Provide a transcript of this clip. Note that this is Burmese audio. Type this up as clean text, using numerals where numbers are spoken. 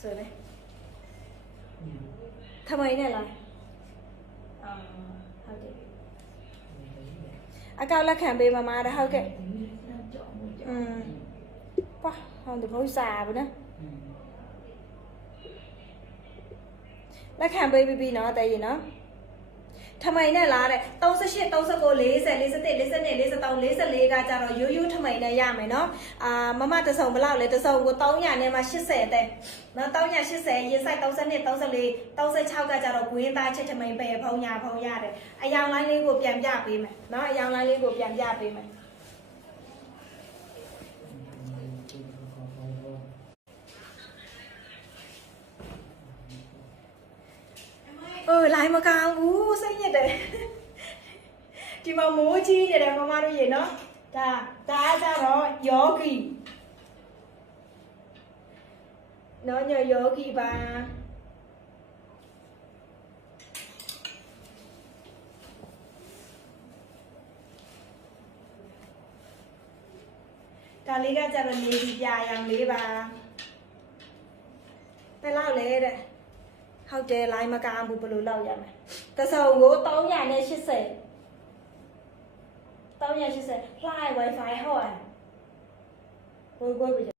สวยไหมทำไมเนี่ยล่ะဟုတ်ကဲ့အကောက်လက်ခံပေးမှာတဲ့ဟုတ်ကဲ့ပါဟောဒီဘုရားစာဘူးနော်လက်ခံပေးပြီးနော်တဲ့ရင်နော်ทำไมเนี่ยล่ะတဲ့38 39 40 41 42 43 44ကကြတော့ရိုးရိုးထမိန်နဲ့ရမယ်နော်မမတစုံဘလောက်လဲတစုံကို300နဲ့မှ80တဲ့နော်380ရေဆိုင်32 34 36ကကြတော့ဂွင်းသားချက်ထမိန်ပဲဖုံးရတယ်အယောင်လိုင်းလေးကိုပြန်ပြပေးမယ်နော်အယောင်လိုင်းလေးကိုပြန်ပြပေးမယ်လိုင်းမကောင်းဘူးစိတ်ညစ်တယ်ဒီမှာမိုးကြီးနေတယ်မမတို့ရေနော်ဒါကြတော့ယောဂီနော်ညယောဂီပါဒါလေးကကြတော့နေဒီပြရောင်လေးပါဘယ်လောက်လဲတဲ့ဟုတ်တယ်လိုင်းမကောင်းဘူးဘယ်လိုလောက်ရမလဲတစုံကို380 380 fly wifi ဟုတ်อ่ะဘယ်